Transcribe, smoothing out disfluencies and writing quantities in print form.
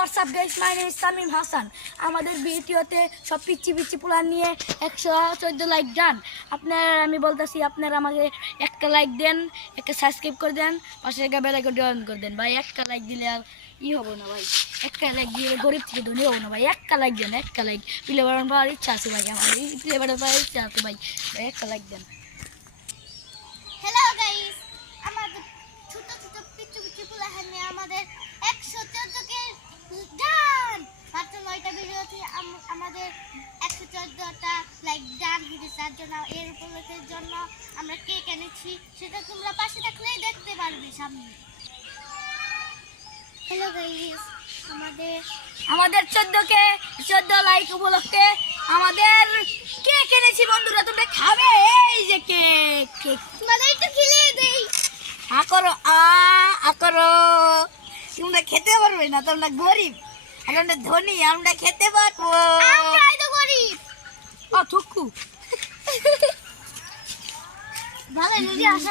WhatsApp guys, my name is Tamim Hasan. আমাদের ভিডিওতে সব পিচ্ছি পিচ্ছি পোলা নিয়ে 114 লাইক ডান। আমি বলতেছি আপনারা আমাকে একটা লাইক দেন, একটা সাবস্ক্রাইব করে দেন, পাশে বেল আইকনটি অন করে দেন। ভাই একটা লাইক দিলে আর হবো না ভাই, একটা লাইক দিলে গরিব থেকে ধনী হবো না ভাই। একটা লাইক দেন, একটা লাইক প্লে বাটন পাওয়ার ইচ্ছা আছে ভাই, আমার প্লে বাটন পাওয়ার ইচ্ছা আছে ভাই। ভাই একটা লাইক দেন। হ্যালো গাইস, আমাদের ছোট ছোট পিচ্চু পিচ্চু পোলাহান নিয়ে আমাদের 114 কে ডান। মাত্র 9টা ভিডিওতে আমাদের 114টা লাইক ডান হয়েছে। তার জন্য এর উপলক্ষের জন্য আমরা কেক এনেছি, সেটা তোমরা পাশে থাকলেই দেখতে পারবে সামনে। হ্যালো গাইস, আমাদের 14 লাইক উপলক্ষে আমাদের কেক এনেছি বন্ধুরা, তোমরা খাবে। এই যে কেক, কেক তোমাদের একটু খেলিয়ে দেই। করো, তোমরা খেতে পারবে না, তোমরা গরিব, আর আমরা ধনী, আমরা খেতে পারবো। আমরাই তো গরিব। থুকু ভালো যদি আশা